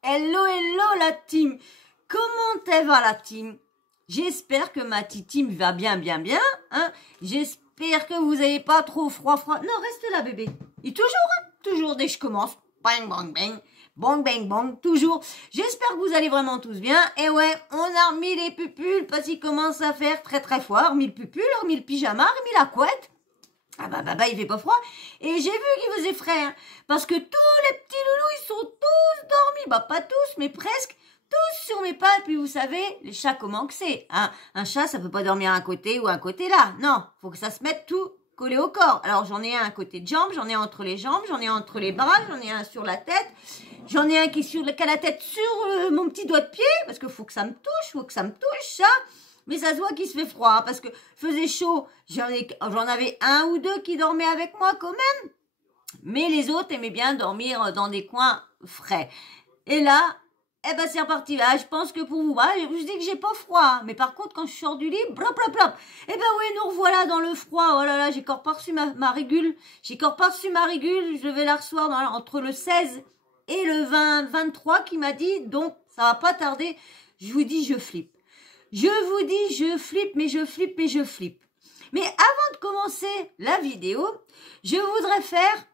Hello, hello la team. Comment elle va la team? J'espère que ma petite team va bien. Hein. J'espère que vous n'avez pas trop froid. Non, reste là bébé. Et toujours dès que je commence. Bang, bang, bang. Bang, bang, bang, toujours. J'espère que vous allez vraiment tous bien. Et ouais, on a remis les pupules parce qu'il commence à faire très froid. Remis le pupule, remis le pyjama, remis la couette. Ah bah, il fait pas froid. Et j'ai vu qu'il faisait frais. Hein, parce que tous les petits loulous, ils sont tous dormis. Bah, pas tous, mais presque. Tous sur mes pattes. Puis vous savez, les chats, comment que c'est. Hein, un chat, ça peut pas dormir un côté ou un côté là. Non, faut que ça se mette tout collé au corps. Alors, j'en ai un côté de jambe, j'en ai entre les jambes, j'en ai entre les bras, j'en ai un sur la tête. J'en ai un qui a la tête sur mon petit doigt de pied. Parce qu'il faut que ça me touche, ça. Mais ça se voit qu'il se fait froid, hein, parce que faisait chaud. J'en avais un ou deux qui dormaient avec moi quand même. Mais les autres aimaient bien dormir dans des coins frais. Et là, eh ben c'est reparti. Ah, je pense que pour vous, je dis que j'ai pas froid. Hein, mais par contre, quand je sors du lit, blop. Eh ben oui, nous revoilà dans le froid. Oh là là, j'ai encore pas reçu ma régule. Je vais la recevoir entre le 16 et le 23 qui m'a dit. Donc, ça va pas tarder. Je vous dis, je flippe. Je vous dis, je flippe. Mais avant de commencer la vidéo, je voudrais faire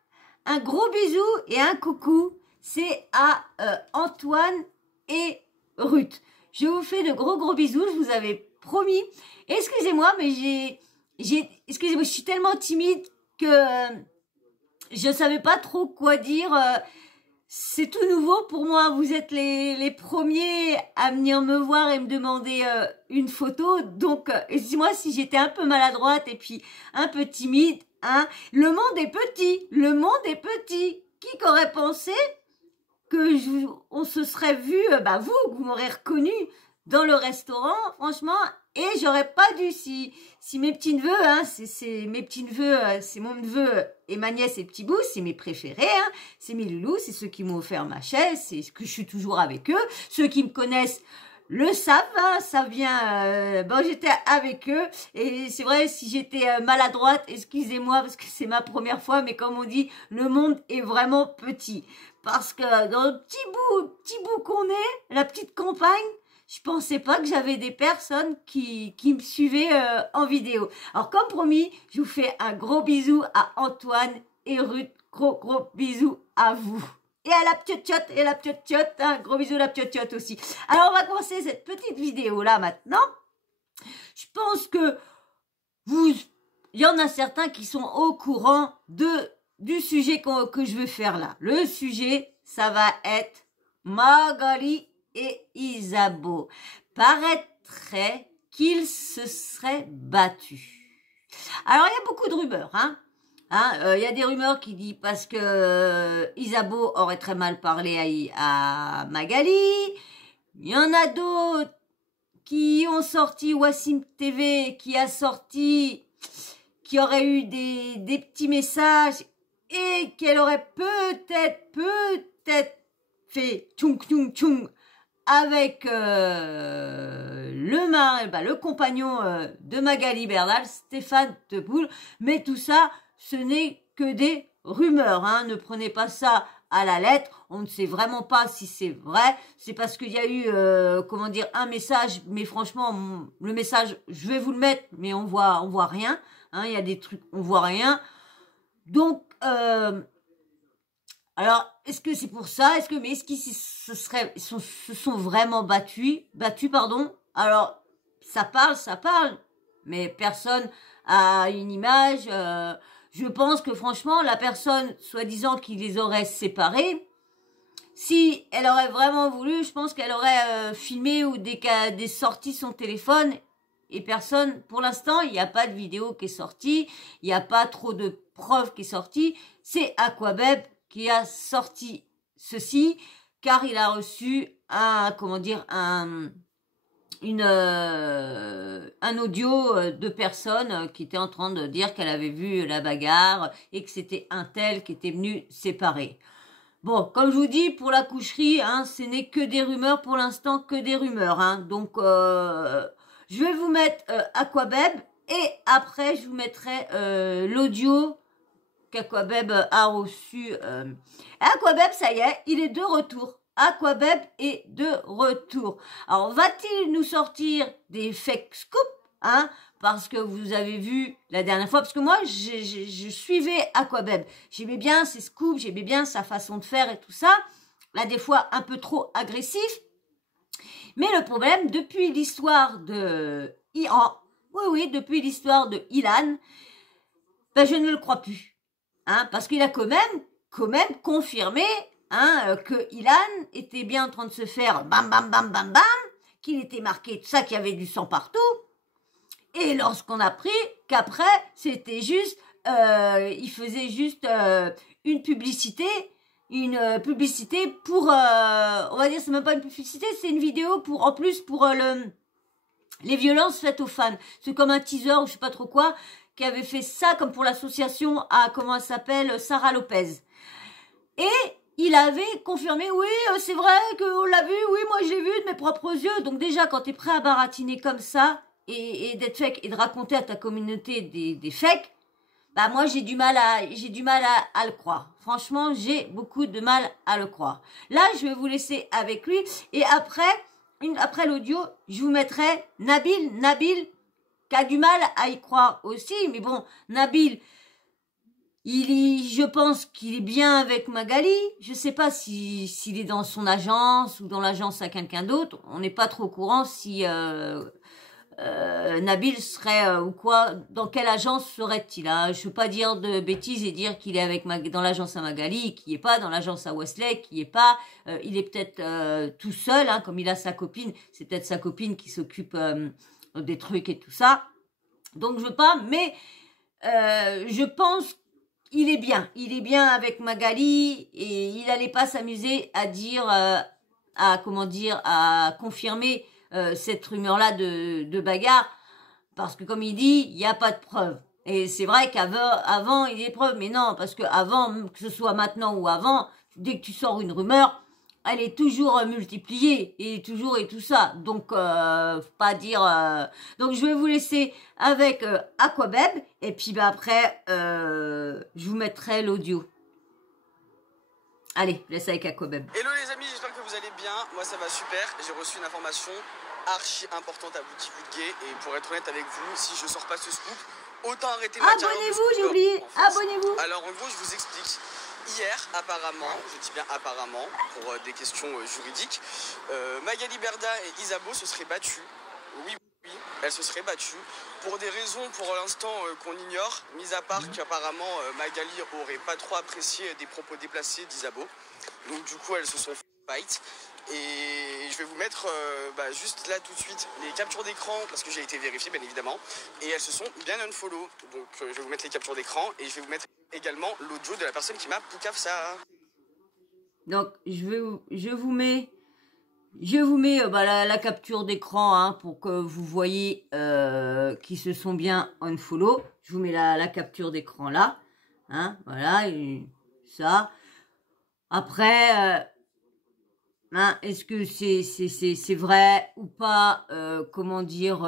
un gros bisou et un coucou. C'est à Antoine et Ruth. Je vous fais de gros bisous, je vous avais promis. Excusez-moi, mais excusez-moi, je suis tellement timide que je savais pas trop quoi dire. C'est tout nouveau pour moi. Vous êtes les premiers à venir me voir et me demander une photo. Donc, excusez-moi si j'étais un peu maladroite et puis un peu timide. Hein. Le monde est petit. Qui qu'aurait pensé que on se serait vu, vous m'aurez reconnu dans le restaurant, franchement. Et j'aurais pas dû, si mes petits neveux, hein, c'est mes petits neveux, c'est mon neveu et ma nièce et petit bout, c'est mes préférés, hein, c'est mes loulous, c'est ceux qui m'ont offert ma chaise, c'est que je suis toujours avec eux. Ceux qui me connaissent le savent, hein, ça vient, j'étais avec eux. Et c'est vrai, si j'étais maladroite, excusez-moi parce que c'est ma première fois, mais comme on dit, le monde est vraiment petit. Parce que dans le petit bout qu'on est, la petite campagne, je pensais pas que j'avais des personnes qui me suivaient en vidéo. Alors comme promis, je vous fais un gros bisou à Antoine et Ruth. Gros bisou à vous. Et à la ptiote, un gros bisou à la ptiote aussi. Alors on va commencer cette petite vidéo là maintenant. Je pense que il y en a certains qui sont au courant du sujet que je veux faire là. Le sujet, ça va être Magali et Isabeau. Paraîtrait qu'ils se seraient battus. Alors, il y a beaucoup de rumeurs, hein. Il y a des rumeurs qui disent parce que Isabeau aurait très mal parlé à Magali. Il y en a d'autres qui ont sorti, Wassim TV qui a sorti, qui aurait eu des petits messages et qu'elle aurait peut-être fait tchoung avec le compagnon de Magali Bernal, Stéphane Teboul. Mais tout ça, ce n'est que des rumeurs. Hein. Ne prenez pas ça à la lettre. On ne sait vraiment pas si c'est vrai. C'est parce qu'il y a eu, un message. Mais franchement, le message, je vais vous le mettre, mais on voit rien. Hein. Il y a des trucs, on voit rien. Donc, alors, est-ce que c'est pour ça? Est-ce qu'ils se sont vraiment battus, pardon? Alors, ça parle, mais personne a une image. Je pense que franchement, la personne, soi-disant, qui les aurait séparés, si elle aurait vraiment voulu, je pense qu'elle aurait filmé ou des sorties son téléphone. Et personne, pour l'instant, il n'y a pas de vidéo qui est sortie, il n'y a pas trop de preuves qui est sortie. C'est Aquabeb qui a sorti ceci, car il a reçu un audio de personnes qui étaient en train de dire qu'elle avait vu la bagarre et que c'était un tel qui était venu séparer. Bon, comme je vous dis, pour la coucherie, hein, ce n'est que des rumeurs pour l'instant, que des rumeurs. Hein. Donc, je vais vous mettre Aquabeb et après, je vous mettrai l'audio qu'Aquabeb a reçu. Aquabeb, ça y est, il est de retour. Aquabeb est de retour. Alors, va-t-il nous sortir des fake scoops, hein? Parce que vous avez vu la dernière fois, parce que moi, je suivais Aquabeb. J'aimais bien ses scoops, j'aimais bien sa façon de faire et tout ça. Là, des fois, un peu trop agressif. Mais le problème, depuis l'histoire de Iran, oui, depuis l'histoire de Ilan, ben, je ne le crois plus. Hein, parce qu'il a quand même confirmé que Ilan était bien en train de se faire bam, bam, bam, bam, bam, qu'il était marqué tout ça, qu'il y avait du sang partout. Et lorsqu'on a appris qu'après, c'était juste, il faisait juste une publicité pour, on va dire, c'est même pas une publicité, c'est une vidéo pour, en plus, pour les violences faites aux fans. C'est comme un teaser ou je sais pas trop quoi, qui avait fait ça comme pour l'association à, comment elle s'appelle, Sarah Lopez. Et il avait confirmé, oui, c'est vrai qu'on l'a vu, oui, moi j'ai vu de mes propres yeux. Donc déjà, quand t'es prêt à baratiner comme ça, et d'être fake, et de raconter à ta communauté des fakes, bah moi j'ai du mal à le croire. Franchement, j'ai beaucoup de mal à le croire. Là, je vais vous laisser avec lui, et après l'audio, je vous mettrai Nabil, qui a du mal à y croire aussi, mais bon, Nabil, je pense qu'il est bien avec Magali. Je sais pas s'il est dans son agence ou dans l'agence à quelqu'un d'autre. On n'est pas trop au courant si Nabil serait ou quoi. Dans quelle agence serait-il, hein? Je veux pas dire de bêtises et dire qu'il est avec dans l'agence à Magali, qu'il est pas dans l'agence à Wesley, qu'il est pas. Il est peut-être tout seul, hein, comme il a sa copine. C'est peut-être sa copine qui s'occupe des trucs et tout ça. Donc je veux pas, mais je pense qu'il est bien avec Magali et il allait pas s'amuser à dire, à confirmer cette rumeur-là de bagarre, parce que comme il dit, il n'y a pas de preuves. Et c'est vrai qu'avant, il y a des preuves, mais non, parce que avant, que ce soit maintenant ou avant, dès que tu sors une rumeur, elle est toujours multipliée et toujours et tout ça. Donc, faut pas dire. Donc, je vais vous laisser avec Aquabeb et puis bah après, je vous mettrai l'audio. Allez, je laisse avec Aquabeb. Hello les amis, j'espère que vous allez bien. Moi, ça va super. J'ai reçu une information archi importante à vous divulguer et pour être honnête avec vous, si je sors pas ce scoop, autant arrêter ma carrière. Abonnez-vous, j'ai oublié. Abonnez-vous. Alors en gros, je vous explique. Hier, apparemment, je dis bien apparemment, pour des questions juridiques, Magali Berda et Isabeau se seraient battues. Oui, elles se seraient battues pour des raisons pour l'instant qu'on ignore, mis à part qu'apparemment Magali aurait pas trop apprécié des propos déplacés d'Isabeau. Donc du coup, elles se sont fight. Et je vais vous mettre juste là tout de suite les captures d'écran parce que j'ai été vérifié bien évidemment et elles se sont bien unfollow. Donc je vais vous mettre les captures d'écran et je vais vous mettre également l'audio de la personne qui m'a poucave ça. Donc je vous mets la capture d'écran hein, pour que vous voyez qui se sont bien unfollow. Je vous mets la capture d'écran là, hein, voilà, et ça. Après, hein, est-ce que c'est vrai ou pas? Comment dire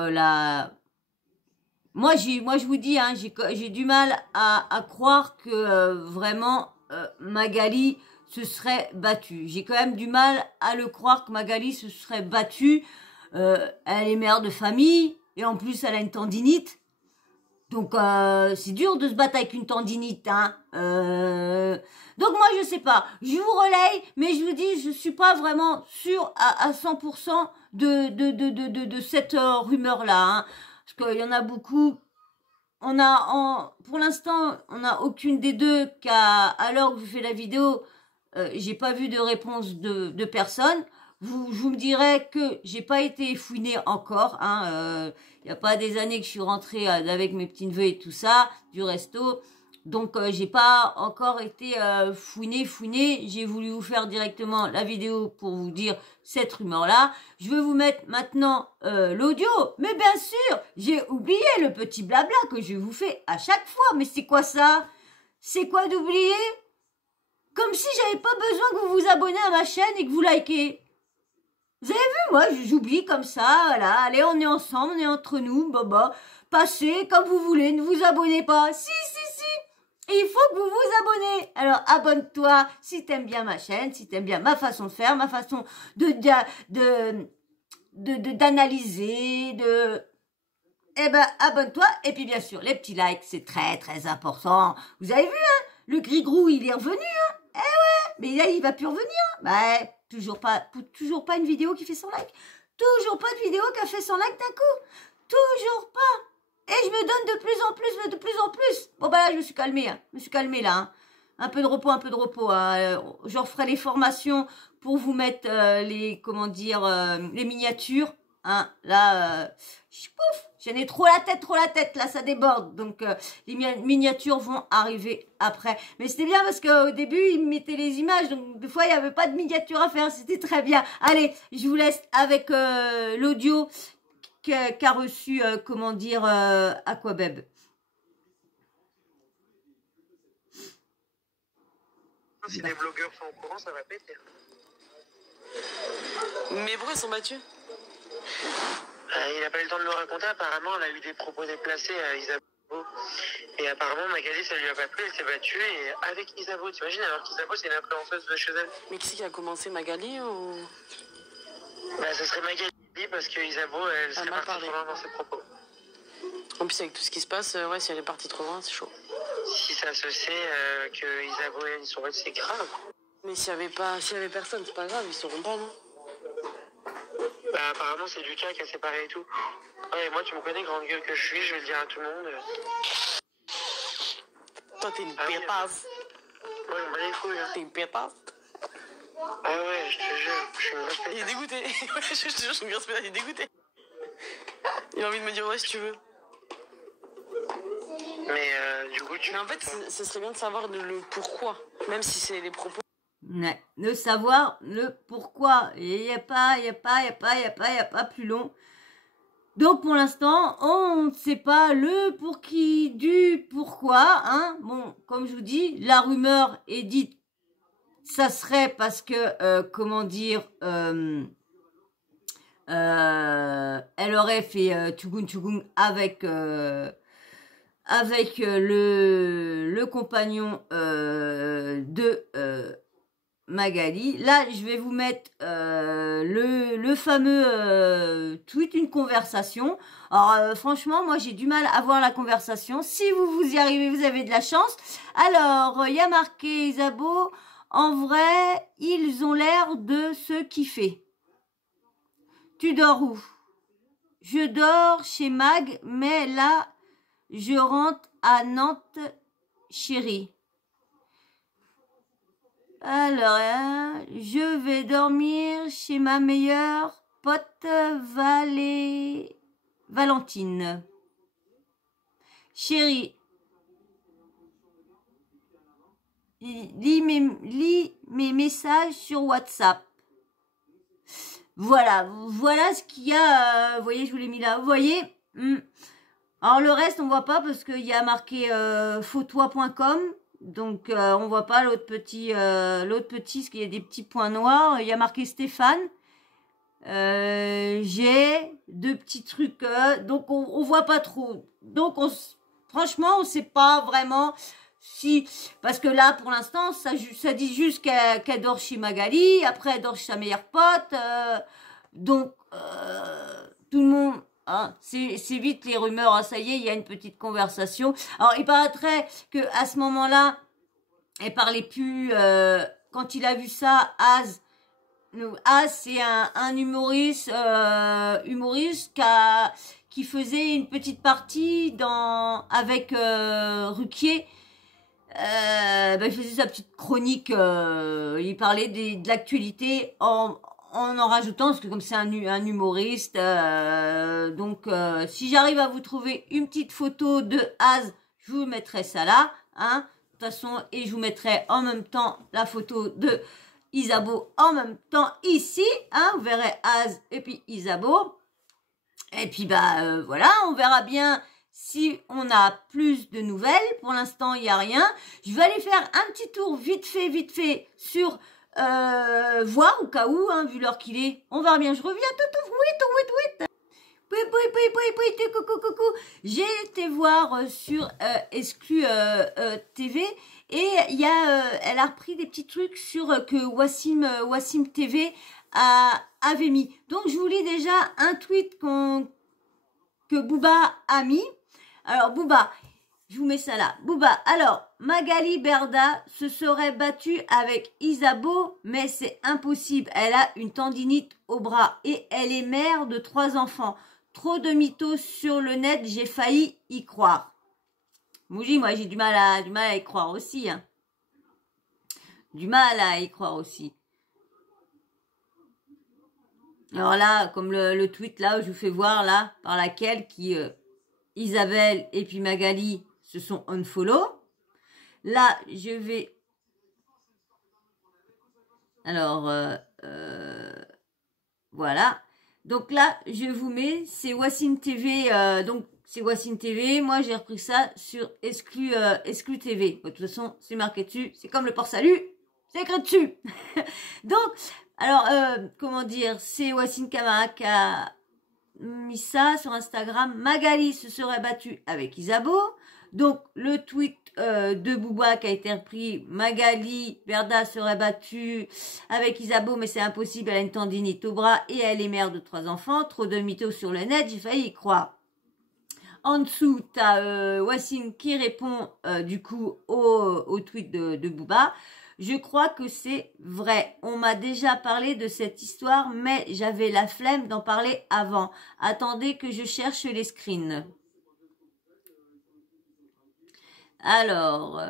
Moi je vous dis, hein, j'ai du mal à croire que vraiment Magali se serait battue. J'ai quand même du mal à le croire que Magali se serait battue. Elle est mère de famille et en plus elle a une tendinite. Donc c'est dur de se battre avec une tendinite, hein. Donc moi je sais pas, je vous relaye, mais je vous dis je suis pas vraiment sûre à 100% de cette rumeur là, hein, parce qu'il y en a beaucoup. Pour l'instant on n'a aucune des deux à l'heure où je fais la vidéo, j'ai pas vu de réponse de personne. Vous me direz que j'ai pas été fouinée encore, hein. Il y a pas des années que je suis rentrée avec mes petits neveux et tout ça du resto, donc j'ai pas encore été fouinée. J'ai voulu vous faire directement la vidéo pour vous dire cette rumeur là. Je vais vous mettre maintenant l'audio, mais bien sûr j'ai oublié le petit blabla que je vous fais à chaque fois. Mais c'est quoi ça? C'est quoi d'oublier? Comme si j'avais pas besoin que vous vous abonnez à ma chaîne et que vous likez. Vous avez vu, moi, j'oublie comme ça, voilà. Allez, on est ensemble, on est entre nous, passez comme vous voulez, ne vous abonnez pas. Si. Et il faut que vous vous abonnez. Alors, abonne-toi si t'aimes bien ma chaîne, si t'aimes bien ma façon de faire, ma façon d'analyser, eh ben, abonne-toi. Et puis, bien sûr, les petits likes, c'est très, très important. Vous avez vu, hein? Le gris-grou, il est revenu, hein? Eh ouais, mais là, il va plus revenir. Bah, toujours pas une vidéo qui fait 100 likes. Toujours pas de vidéo qui a fait 100 likes d'un coup. Toujours pas. Et je me donne de plus en plus, mais de plus en plus. Bon, bah là, je me suis calmée, hein. Je me suis calmée, là, hein. Un peu de repos, un peu de repos, hein. Je referai les formations pour vous mettre les, comment dire, les miniatures. Hein, là, pouf, j'en ai trop la tête, là, ça déborde. Donc, les miniatures vont arriver après. Mais c'était bien parce qu'au début, ils me mettaient les images. Donc, des fois, il n'y avait pas de miniature à faire. C'était très bien. Allez, je vous laisse avec l'audio qu'a reçu, comment dire, Aquabeb. Si les blogueurs sont au courant, ça va péter. Mais pourquoi ils sont battus? Il n'a pas eu le temps de le raconter. Apparemment, elle a eu des propos déplacés à Isabeau. Et apparemment, Magali, ça lui a pas plu. Elle s'est battue et avec Isabeau. T'imagines, alors qu'Isabeau, c'est une influenceuse de chez elle. Mais qui c'est qui a commencé, Magali ou... Bah, ce serait Magali parce que Isabeau, elle serait partie trop loin dans ses propos. En plus, avec tout ce qui se passe, ouais, si elle est partie trop loin, c'est chaud. Si ça se sait que Isabeau et elle, ils sont restés, c'est grave. Mais s'il y avait personne, c'est pas grave, ils sauront pas, non? Bah, apparemment, c'est Lucas qui a séparé et tout. Ouais, moi, tu me connais, grande gueule que je suis, je vais le dire à tout le monde. Toi, t'es une Ah oui, pétasse. moi, je me bats les couilles, hein. T'es une pétasse. Ah ouais, je te jure, je suis une grosse Il est pétasse. dégoûté. Ouais, je te jure, je suis une grosse pétasse, il est dégoûté. Il a envie de me dire ouais si tu veux. Mais du coup, tu... Mais en fait, ce serait bien de savoir le pourquoi. Même si c'est les propos. Ouais, de savoir le pourquoi. Il n'y a pas plus long. Donc, pour l'instant, on ne sait pas le pour qui, du pourquoi, hein. Bon, comme je vous dis, la rumeur est dite, ça serait parce que, comment dire, elle aurait fait tchougoun avec le compagnon de Magali. Là, je vais vous mettre le fameux tweet, une conversation. Alors, franchement, moi, j'ai du mal à voir la conversation. Si vous y arrivez, vous avez de la chance. Alors, il y a marqué Isabeau. En vrai, ils ont l'air de se kiffer. Tu dors où? Je dors chez Mag, mais là, je rentre à Nantes, chérie. Alors, hein, je vais dormir chez ma meilleure pote Valentine. Chérie, lis mes messages sur WhatsApp. Voilà ce qu'il y a. Vous voyez, je vous l'ai mis là. Vous voyez? Alors, le reste, on voit pas parce qu'il y a marqué photois.com. Donc, on voit pas l'autre petit, parce qu'il y a des petits points noirs. Il y a marqué Stéphane. J'ai deux petits trucs. Donc, on voit pas trop. Donc, franchement, on sait pas vraiment si... Parce que là, pour l'instant, ça dit juste qu'elle dort chez Magali. Après, elle dort chez sa meilleure pote. Donc, tout le monde... Hein, c'est vite les rumeurs, hein, ça y est, il y a une petite conversation. Alors, il paraîtrait que à ce moment-là, elle parlait plus. Quand il a vu ça, Az, c'est un humoriste, qui faisait une petite partie avec Ruquier. Il faisait sa petite chronique. Il parlait de l'actualité en rajoutant, parce que comme c'est un humoriste, donc si j'arrive à vous trouver une petite photo de Az, je vous mettrai ça là, hein, de toute façon, et je vous mettrai en même temps la photo de Isabeau en même temps ici, hein, vous verrez Az et puis Isabeau, et puis voilà, on verra bien si on a plus de nouvelles. Pour l'instant, il n'y a rien. Je vais aller faire un petit tour vite fait sur voir au cas où, hein, vu l'heure qu'il est. On verra bien, je reviens tout. Coucou, coucou. J'ai été voir sur Exclu TV et il y a, elle a repris des petits trucs sur que Wassim TV avait mis. Donc je vous lis déjà un tweet que Booba a mis. Alors Booba, je vous mets ça là. Booba, alors Magali Berda se serait battue avec Isabeau, mais c'est impossible. Elle a une tendinite au bras et elle est mère de 3 enfants. Trop de mythos sur le net, j'ai failli y croire. Mouji, moi j'ai du mal à y croire aussi. Hein. Du mal à y croire aussi. Alors là, comme le tweet là, je vous fais voir là, par laquelle Isabelle et puis Magali se sont unfollow. Là, je vais... Alors, voilà. Donc là, je vous mets, c'est Wassim TV, donc c'est Wassim TV. Moi, j'ai repris ça sur Exclu TV. De toute façon, c'est marqué dessus. C'est comme le port salut, c'est écrit dessus. Donc, alors, comment dire, c'est Wassim Camara qui a mis ça sur Instagram. Magali se serait battue avec Isabeau. Donc, le tweet de Booba qui a été repris. Magali Berda serait battue avec Isabeau, mais c'est impossible. Elle a une tendinite au bras et elle est mère de 3 enfants. Trop de mythos sur le net, j'ai failli y croire. En dessous, tu as Wassim qui répond du coup au tweet de Booba. Je crois que c'est vrai. On m'a déjà parlé de cette histoire, mais j'avais la flemme d'en parler avant. Attendez que je cherche les screens. Alors,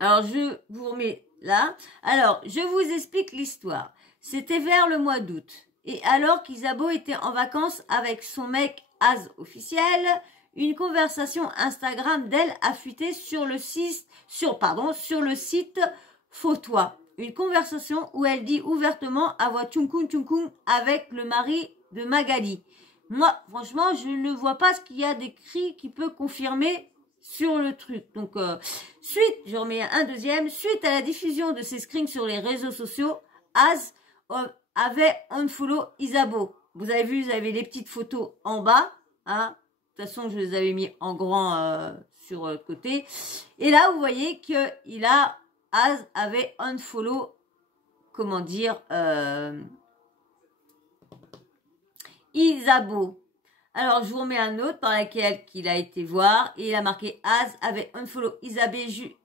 je vous remets là. Alors, je vous explique l'histoire. C'était vers le mois d'août. Et alors qu'Isabeau était en vacances avec son mec Az officiel, une conversation Instagram d'elle a fuité sur le site Photois. Une conversation où elle dit ouvertement à voix tchoum avec le mari de Magali. Moi, franchement, je ne vois pas ce qu'il y a d'écrit qui peut confirmer sur le truc. Donc, je remets un deuxième. Suite à la diffusion de ces screens sur les réseaux sociaux, Az avait unfollow Isabeau. Vous avez vu, vous avez les petites photos en bas. Hein. De toute façon, je les avais mis en grand sur le côté. Et là, vous voyez que Az avait unfollow, comment dire, Isabeau. Alors, je vous remets un autre par lequel qu'il a été voir. Et il a marqué Az avait unfollow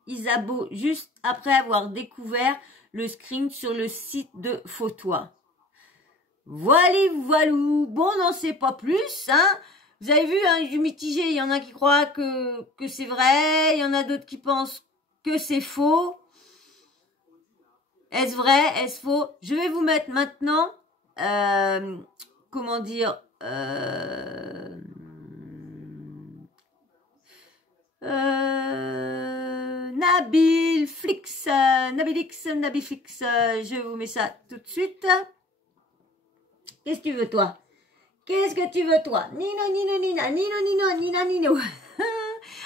Isabeau juste après avoir découvert le screen sur le site de Photois. Voilou. Bon, n'en sait pas plus, hein. Vous avez vu, hein, du mitigé. Il y en a qui croient que c'est vrai. Il y en a d'autres qui pensent que c'est faux. Est-ce vrai? Est-ce faux? Je vais vous mettre maintenant... comment dire, Nabiliflix, je vous mets ça tout de suite. Qu'est-ce que tu veux, toi? Qu'est-ce que tu veux, toi? Nino.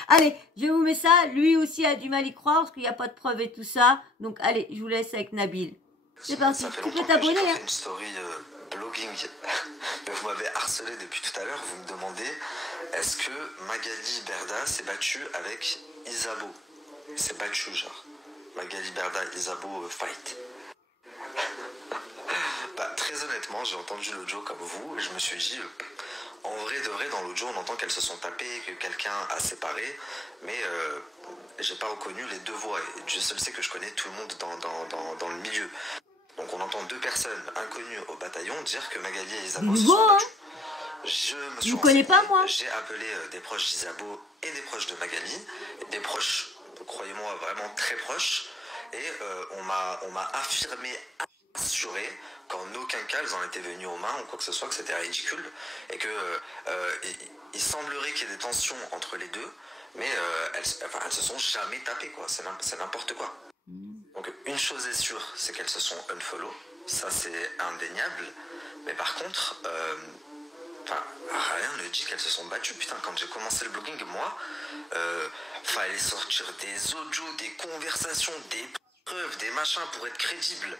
Allez, je vous mets ça. Lui aussi a du mal à y croire parce qu'il n'y a pas de preuves et tout ça. Donc, allez, je vous laisse avec Nabil. C'est parti. Tu peux t'abonner, hein. Une story blogging. Vous m'avez harcelé depuis tout à l'heure. Vous me demandez est-ce que Magali Berda s'est battue avec Isabeau? C'est battu, genre. Magali Berda, Isabeau, fight. Bah, très honnêtement, j'ai entendu l'audio comme vous et je me suis dit, en vrai de vrai, dans l'audio, on entend qu'elles se sont tapées, que quelqu'un a séparé, mais j'ai pas reconnu les deux voix. Et Dieu seul sait que je connais tout le monde dans le milieu. Donc on entend 2 personnes inconnues au bataillon dire que Magali et Isabeau se sont battues. Je me suis connais pas, moi. J'ai appelé des proches d'Isabeau et des proches de Magali, des proches, croyez-moi, vraiment très proches, et on m'a affirmé, assuré qu'en aucun cas elles en étaient venues aux mains ou quoi que ce soit, que c'était ridicule, et que il semblerait qu'il y ait des tensions entre les deux, mais elles se sont jamais tapées, quoi. C'est n'importe quoi. Donc une chose est sûre, c'est qu'elles se sont unfollow, ça c'est indéniable, mais par contre, rien ne dit qu'elles se sont battues. Putain, quand j'ai commencé le blogging, moi, fallait sortir des audios, des conversations, des preuves, des machins pour être crédible,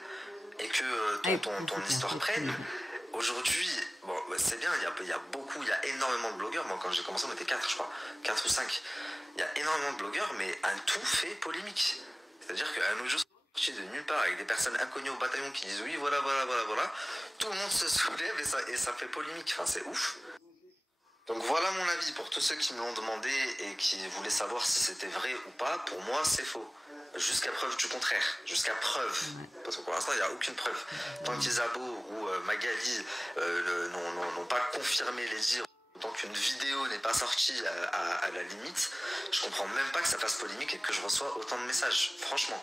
et que ton histoire prenne. aujourd'hui, bon, c'est bien, il y a énormément de blogueurs. Moi, quand j'ai commencé, on était 4, je crois, 4 ou 5. Il y a énormément de blogueurs, mais un tout fait polémique. C'est-à-dire qu'un audio sorti de nulle part avec des personnes inconnues au bataillon qui disent oui, voilà, tout le monde se soulève et ça fait polémique. Enfin, c'est ouf. Donc voilà mon avis pour tous ceux qui me l'ont demandé et qui voulaient savoir si c'était vrai ou pas. Pour moi, c'est faux. Jusqu'à preuve du contraire. Jusqu'à preuve. Parce que pour l'instant, il n'y a aucune preuve. Tant qu'Isabeau ou Magali n'ont pas confirmé les dires, tant qu'une vidéo n'est pas sortie à la limite, je comprends même pas que ça fasse polémique et que je reçois autant de messages. Franchement.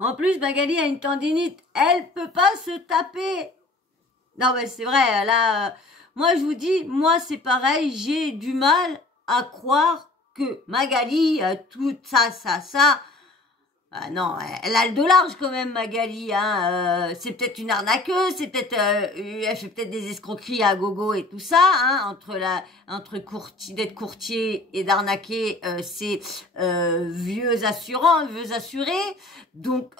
En plus, Magali a une tendinite. Elle peut pas se taper. Non, mais c'est vrai. Là, moi, je vous dis, moi, c'est pareil. J'ai du mal à croire que Magali, tout ça. Non, elle a le dos large quand même, Magali. Hein. C'est peut-être une arnaqueuse, c'est peut-être, elle fait peut-être des escroqueries à gogo et tout ça. Hein, entre d'être courtier et d'arnaquer, c'est vieux assurés. Donc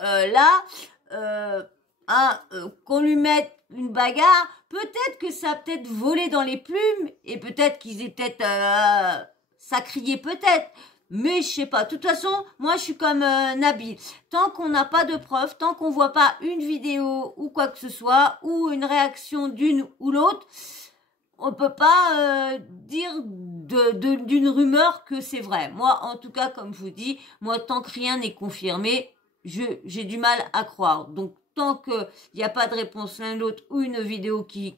qu'on lui mette une bagarre, peut-être que ça a peut-être volé dans les plumes et peut-être qu'ils étaient ça criait peut-être. Mais je sais pas. De toute façon, moi je suis comme Nabil. Tant qu'on n'a pas de preuves, tant qu'on voit pas une vidéo ou quoi que ce soit, ou une réaction d'une ou l'autre, on peut pas dire d'une rumeur que c'est vrai. Moi, en tout cas, comme je vous dis, moi tant que rien n'est confirmé, j'ai du mal à croire. Donc tant qu'il n'y a pas de réponse l'un l'autre ou une vidéo qui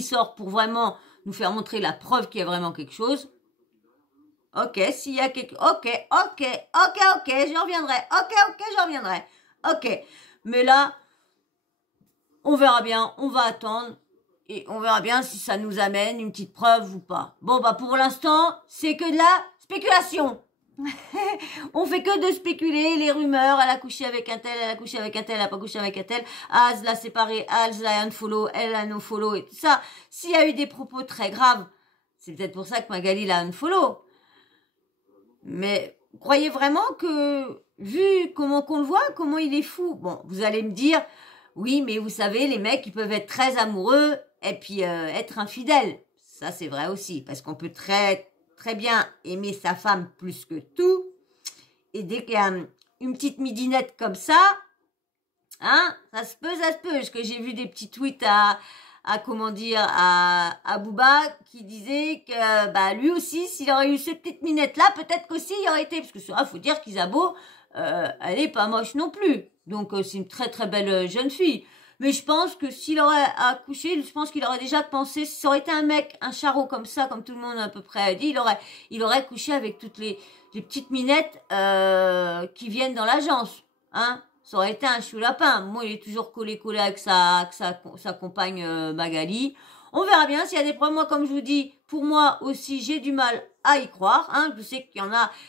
sort pour vraiment nous faire montrer la preuve qu'il y a vraiment quelque chose. Ok, s'il y a quelque... Ok, j'y reviendrai. J'y reviendrai. Ok, mais là, on verra bien, on va attendre et on verra bien si ça nous amène une petite preuve ou pas. Bon, bah pour l'instant, c'est que de la spéculation. On fait que de spéculer, les rumeurs, elle a couché avec un tel, elle a couché avec un tel, elle a pas couché avec un tel, Az l'a séparé, Az l'a unfollow, elle l'a no-follow et tout ça. S'il y a eu des propos très graves, c'est peut-être pour ça que Magali l'a unfollow. Mais croyez vraiment que, vu comment qu'on le voit, comment il est fou, bon, vous allez me dire, oui, mais vous savez, les mecs, ils peuvent être très amoureux et puis être infidèles. Ça, c'est vrai aussi, parce qu'on peut très bien aimer sa femme plus que tout. Et dès qu'il y a une petite midinette comme ça, hein, ça se peut. Parce que j'ai vu des petits tweets à Booba qui disait que bah lui aussi, s'il aurait eu cette petite minette là, peut-être qu'aussi il aurait été, parce que ça, faut dire qu'Isabeau, elle est pas moche non plus. Donc c'est une très très belle jeune fille. Mais je pense que s'il aurait accouché, je pense qu'il aurait déjà pensé, si ça aurait été un mec, un charreau comme ça, comme tout le monde à peu près a dit, il aurait couché avec toutes les petites minettes qui viennent dans l'agence, hein. Ça aurait été un chou lapin. Moi, il est toujours collé avec sa compagne Magali. On verra bien s'il y a des preuves. Moi, comme je vous dis, pour moi aussi, j'ai du mal à y croire. Hein. Je sais qu'il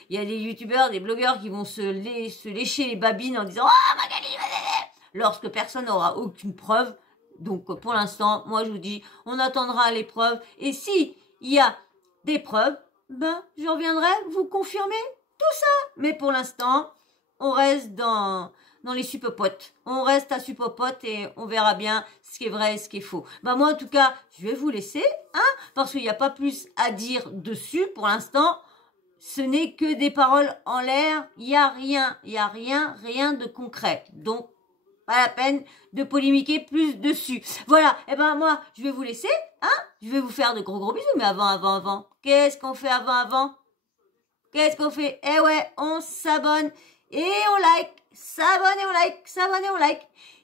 y a des youtubeurs, des blogueurs qui vont se lécher les babines en disant « Ah, Magali, lorsque personne n'aura aucune preuve. Donc, pour l'instant, moi, je vous dis, on attendra les preuves. Et si il y a des preuves, ben, je reviendrai vous confirmer tout ça. Mais pour l'instant, on reste dans les suppopotes. On reste à suppopote et on verra bien ce qui est vrai et ce qui est faux. Bah moi, en tout cas, je vais vous laisser, hein, parce qu'il n'y a pas plus à dire dessus pour l'instant. Ce n'est que des paroles en l'air. Il y a rien de concret. Donc, pas la peine de polémiquer plus dessus. Voilà. Et ben moi, je vais vous laisser, hein. Je vais vous faire de gros bisous. Mais avant. Qu'est-ce qu'on fait avant? Qu'est-ce qu'on fait? Eh ouais, on s'abonne et on like. S'abonne et on like.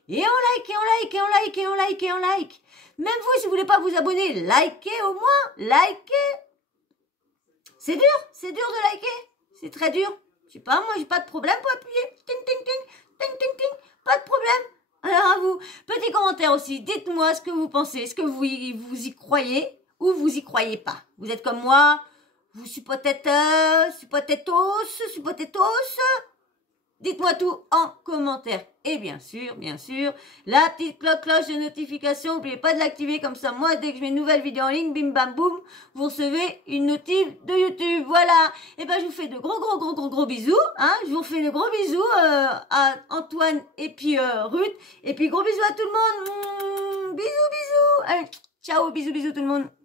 Et on like. Même vous, si vous voulez pas vous abonner, likez au moins. Likez. C'est dur de liker. C'est très dur. Je sais pas, moi, j'ai pas de problème pour appuyer. Ting. Pas de problème. Alors à vous, petit commentaire aussi. Dites-moi ce que vous pensez. Est-ce que vous y croyez ou vous y croyez pas? Vous êtes comme moi. Vous suppotetos. Dites-moi tout en commentaire. Et bien sûr, la petite cloche de notification, n'oubliez pas de l'activer comme ça. Moi, dès que je mets une nouvelle vidéo en ligne, bim bam boum, vous recevez une notif de YouTube. Voilà. Et ben, je vous fais de gros bisous. Hein. Je vous fais de gros bisous à Antoine et puis Ruth. Et puis gros bisous à tout le monde. Bisous. Allez, ciao, bisous tout le monde.